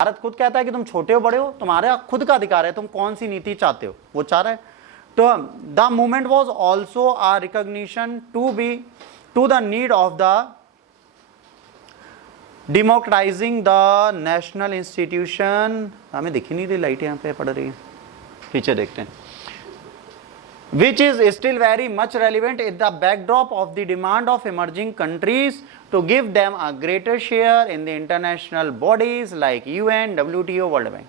भारत खुद कहता है कि तुम छोटे हो बड़े हो, तुम्हारा खुद का अधिकार है, तुम कौन सी नीति चाहते हो, वो चाह रहा है। तो the movement was also a recognition to the need of the democratising the national institution. हमें दिखी नहीं रही लाइट यहाँ पे पड़ रही है, पीछे देखते हैं। Which is still very much relevant in the backdrop of the demand of emerging countries to give them a greater share in the international bodies like UN, WTO, World Bank.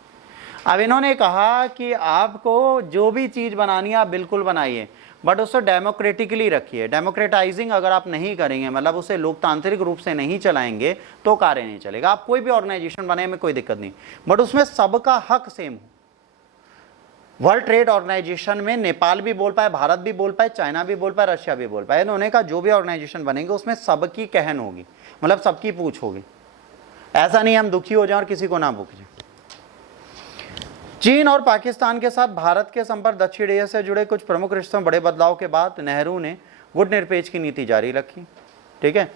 अब इन्होंने कहा कि आपको जो भी चीज़ बनानी है आप बिल्कुल बनाइए, बट उससे डेमोक्रेटिकली रखिए। डेमोक्रेटाइजिंग अगर आप नहीं करेंगे, मतलब उसे लोकतांत्रिक रूप से नहीं चलाएंगे तो कार्य नहीं चलेगा। आप कोई भी ऑर्गेनाइजेशन बनाए में कोई दिक्कत नहीं, बट उसमें सबका हक सेम हो। वर्ल्ड ट्रेड ऑर्गेनाइजेशन में नेपाल भी बोल पाए, भारत भी बोल पाए, चाइना भी बोल पाए, रशिया भी बोल पाए। इन्होंने कहा जो भी ऑर्गेनाइजेशन बनेंगे उसमें सबकी कहन होगी, मतलब सबकी पूछ होगी। ऐसा नहीं हम दुखी हो जाएं और किसी को ना पूछें। चीन और पाकिस्तान के साथ भारत के संपर्क दक्षिण एशिया से जुड़े कुछ प्रमुख रिश्तों में बड़े बदलाव के बाद नेहरू ने गुटनिरपेक्ष की नीति जारी रखी। ठीक है,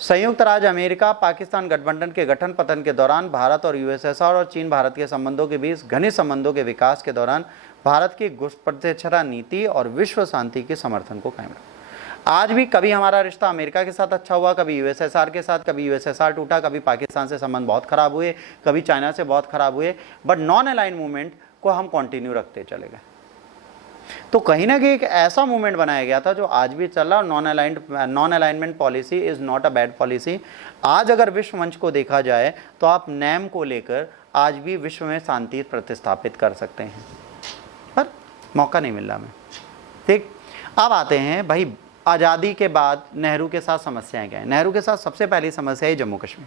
संयुक्त राज्य अमेरिका पाकिस्तान गठबंधन के गठन पतन के दौरान भारत और यूएसएसआर और चीन भारत के संबंधों के बीच घनिष्ठ संबंधों के विकास के दौरान भारत की घुसपैठिता नीति और विश्व शांति के समर्थन को कायम रखा। आज भी कभी हमारा रिश्ता अमेरिका के साथ अच्छा हुआ, कभी यूएसएसआर के साथ, कभी यूएसएसआर टूटा, कभी पाकिस्तान से संबंध बहुत खराब हुए, कभी चाइना से बहुत खराब हुए, बट नॉन अलाइन मूवमेंट को हम कंटिन्यू रखते चले गए। तो कहीं ना कहीं एक ऐसा मूवमेंट बनाया गया था जो आज भी चल रहा। Non alignment policy is not a bad policy. आज अगर विश्व मंच को देखा जाए तो आप नैम को लेकर आज भी विश्व में शांति प्रतिस्थापित कर सकते हैं, पर मौका नहीं मिल रहा हमें। ठीक, अब आते हैं भाई आज़ादी के बाद नेहरू के साथ समस्याएं क्या हैं। नेहरू के साथ सबसे पहली समस्या है जम्मू कश्मीर।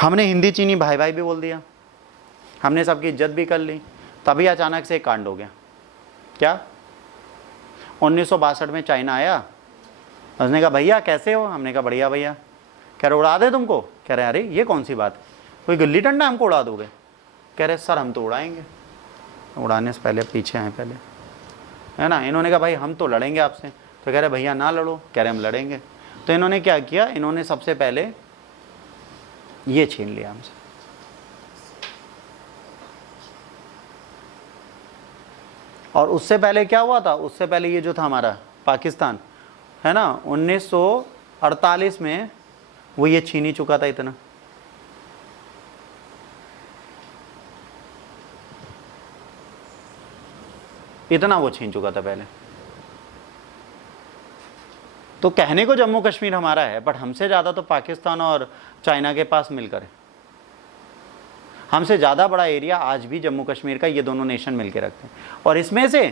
हमने हिंदी चीनी भाई भाई भी बोल दिया, हमने सबकी इज्जत भी कर ली, तभी अचानक से एक कांड हो गया। क्या 1962 में चाइना आया, उसने कहा भैया कैसे हो, हमने कहा बढ़िया भैया। कह रहे उड़ा दे तुमको। कह रहे अरे ये कौन सी बात, कोई गिल्ली डंडा हमको उड़ा दोगे। कह रहे सर हम तो उड़ाएंगे। उड़ाने से पहले पीछे आए पहले, है ना। इन्होंने कहा भाई हम तो लड़ेंगे आपसे। तो कह रहे भैया ना लड़ो। कह रहे हम लड़ेंगे। तो इन्होंने क्या किया, इन्होंने सबसे पहले ये छीन लिया हमसे। और उससे पहले क्या हुआ था, उससे पहले ये जो था हमारा पाकिस्तान, है ना, 1948 में वो ये छीन ही चुका था इतना वो छीन चुका था पहले। तो कहने को जम्मू कश्मीर हमारा है, बट हमसे ज़्यादा तो पाकिस्तान और चाइना के पास मिलकर है। हमसे ज़्यादा बड़ा एरिया आज भी जम्मू कश्मीर का ये दोनों नेशन मिलकर रखते हैं। और इसमें से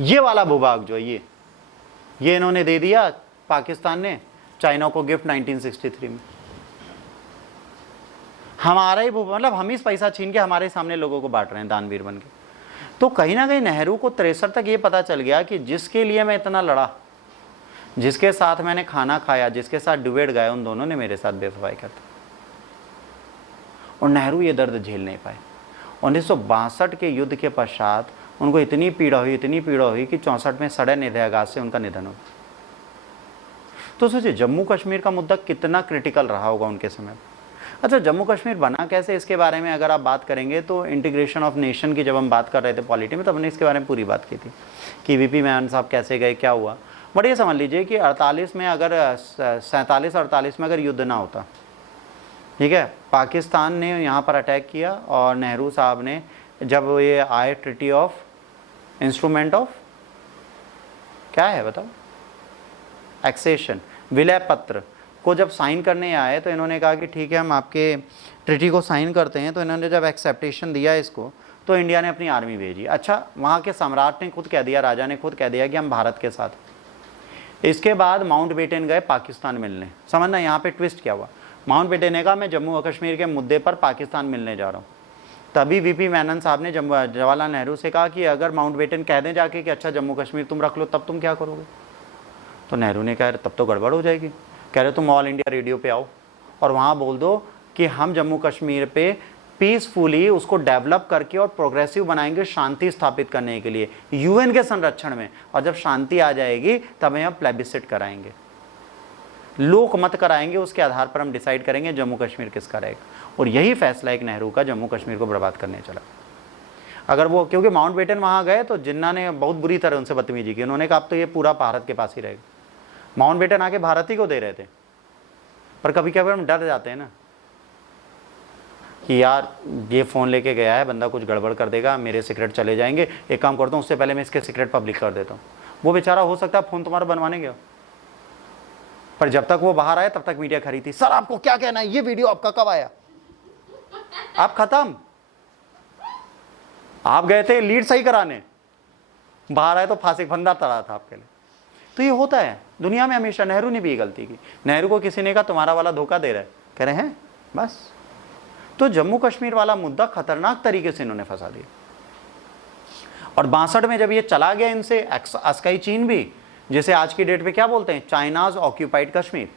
ये वाला भूभाग जो है ये इन्होंने दे दिया पाकिस्तान ने चाइना को गिफ्ट 1963 में। हमारा ही मतलब हम इस पैसा छीन के हमारे सामने लोगों को बांट रहे हैं दानवीर बन के। तो कहीं ना कहीं नेहरू को 63 तक ये पता चल गया कि जिसके लिए मैं इतना लड़ा, जिसके साथ मैंने खाना खाया, जिसके साथ डिबेट गया, उन दोनों ने मेरे साथ बेवफाई कर दी। और नेहरू ये दर्द झेल नहीं पाए। 1962 के युद्ध के पश्चात उनको इतनी पीड़ा हुई कि 64 में सड़न हृदयाघात से उनका निधन हो गया। तो सोचिए जम्मू कश्मीर का मुद्दा कितना क्रिटिकल रहा होगा उनके समय। अच्छा, जम्मू कश्मीर बना कैसे, इसके बारे में अगर आप बात करेंगे तो इंटीग्रेशन ऑफ नेशन की जब हम बात कर रहे थे पॉलिटी में, तब हमने इसके बारे में पूरी बात की थी कि वीपी मेनन साहब कैसे गए, क्या हुआ। बट ये समझ लीजिए कि 48 में अगर 47-48 में अगर युद्ध ना होता, ठीक है, पाकिस्तान ने यहाँ पर अटैक किया और नेहरू साहब ने जब ये आए ट्रिटी ऑफ इंस्ट्रूमेंट ऑफ क्या है बताओ, एक्सेशन, विलय पत्र को जब साइन करने आए तो इन्होंने कहा कि ठीक है हम आपके ट्रिटी को साइन करते हैं। तो इन्होंने जब एक्सेप्टेशन दिया इसको, तो इंडिया ने अपनी आर्मी भेजी। अच्छा, वहाँ के सम्राट ने खुद कह दिया, राजा ने खुद कह दिया कि हम भारत के साथ। इसके बाद माउंटबेटन गए पाकिस्तान मिलने। समझना यहाँ पे ट्विस्ट क्या हुआ। माउंटबेटन ने कहा मैं जम्मू और कश्मीर के मुद्दे पर पाकिस्तान मिलने जा रहा हूँ। तभी वीपी मेनन साहब ने जवाहरलाल नेहरू से कहा कि अगर माउंटबेटन कह दें जाके कि अच्छा जम्मू कश्मीर तुम रख लो, तब तुम क्या करोगे। तो नेहरू ने कहा तब तो गड़बड़ हो जाएगी। कह रहे तुम ऑल इंडिया रेडियो पे आओ और वहाँ बोल दो कि हम जम्मू कश्मीर पे पीसफुली उसको डेवलप करके और प्रोग्रेसिव बनाएंगे शांति स्थापित करने के लिए यूएन के संरक्षण में, और जब शांति आ जाएगी तब हम प्लेबिसिट कराएंगे। लोक मत कराएंगे, उसके आधार पर हम डिसाइड करेंगे जम्मू कश्मीर किसका रहेगा। और यही फैसला एक नेहरू का जम्मू कश्मीर को बर्बाद करने चला। अगर वो, क्योंकि माउंट बेटन वहाँ गए तो जिन्ना ने बहुत बुरी तरह उनसे बदतमीजी की, उन्होंने कहा अब तो ये पूरा भारत के पास ही रहेगा। माउंट बेटन आके भारत ही को दे रहे थे। पर कभी कभी हम डर जाते हैं ना कि यार ये फ़ोन लेके गया है बंदा, कुछ गड़बड़ कर देगा, मेरे सीक्रेट चले जाएंगे, एक काम करता हूँ उससे पहले मैं इसके सीक्रेट पब्लिक कर देता हूँ। वो बेचारा हो सकता है फ़ोन तुम्हारा बनवाने गया, पर जब तक वो बाहर आए तब तक मीडिया खड़ी थी, सर आपको क्या कहना है, ये वीडियो आपका कब आया, आप खत्म। आप गए थे लीड सही कराने, बाहर आए तो फांसी फंदा तड़ा था आपके लिए। तो ये होता है दुनिया में हमेशा। नेहरू ने भी ये गलती की। नेहरू को किसी ने कहा तुम्हारा वाला धोखा दे रहा है, कह रहे हैं बस। तो जम्मू कश्मीर वाला मुद्दा खतरनाक तरीके से इन्होंने फंसा दिया। और 62 में जब ये चला गया इनसे, अस्काई चीन भी, जैसे आज की डेट पे क्या बोलते हैं, चाइनाज ऑक्यूपाइड कश्मीर,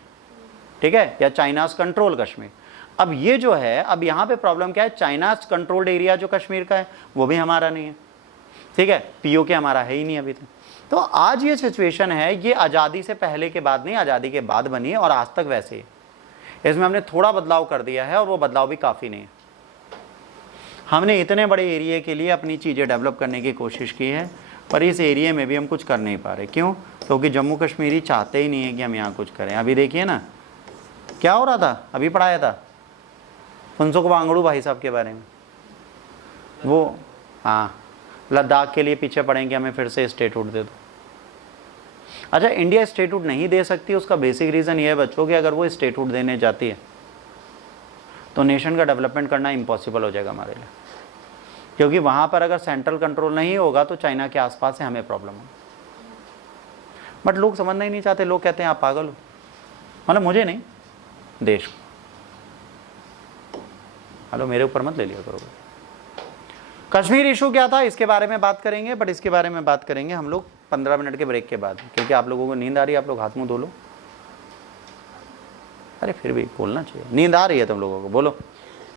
ठीक है, या चाइनाज कंट्रोल कश्मीर। अब ये जो है, अब यहाँ पे प्रॉब्लम क्या है, चाइनाज कंट्रोल्ड एरिया जो कश्मीर का है वो भी हमारा नहीं है, ठीक है, पीओके हमारा है ही नहीं अभी तक। तो आज ये सिचुएशन है, ये आज़ादी से पहले के बाद नहीं, आज़ादी के बाद बनी है और आज तक वैसे ही। इसमें हमने थोड़ा बदलाव कर दिया है और वो बदलाव भी काफ़ी नहीं है। हमने इतने बड़े एरिया के लिए अपनी चीज़ें डेवलप करने की कोशिश की है, पर इस एरिया में भी हम कुछ कर नहीं पा रहे। क्यों? क्योंकि जम्मू कश्मीरी चाहते ही नहीं है कि हम यहाँ कुछ करें। अभी देखिए ना क्या हो रहा था, अभी पढ़ाया था फुनसुक वांगड़ू भाई साहब के बारे में, वो हाँ लद्दाख के लिए पीछे पड़ेंगे, हमें फिर से स्टेटहुड दे दो। अच्छा, इंडिया स्टेटहुड नहीं दे सकती, उसका बेसिक रीज़न ये है बच्चों कि अगर वो स्टेटहुड देने जाती है तो नेशन का डेवलपमेंट करना इम्पॉसिबल हो जाएगा हमारे लिए, क्योंकि वहाँ पर अगर सेंट्रल कंट्रोल नहीं होगा तो चाइना के आसपास से हमें प्रॉब्लम हो। बट लोग समझना ही नहीं चाहते, लोग कहते हैं आप पागल हो, मतलब मुझे नहीं, देश को। हेलो, मेरे ऊपर मत ले लिया करो। कश्मीर इशू क्या था इसके बारे में बात करेंगे, बट इसके बारे में बात करेंगे हम लोग 15 मिनट के ब्रेक के बाद, क्योंकि आप लोगों को नींद आ रही है, आप लोग हाथ मुंह धो लो। अरे फिर भी बोलना चाहिए, नींद आ रही है तुम लोगों को, बोलो।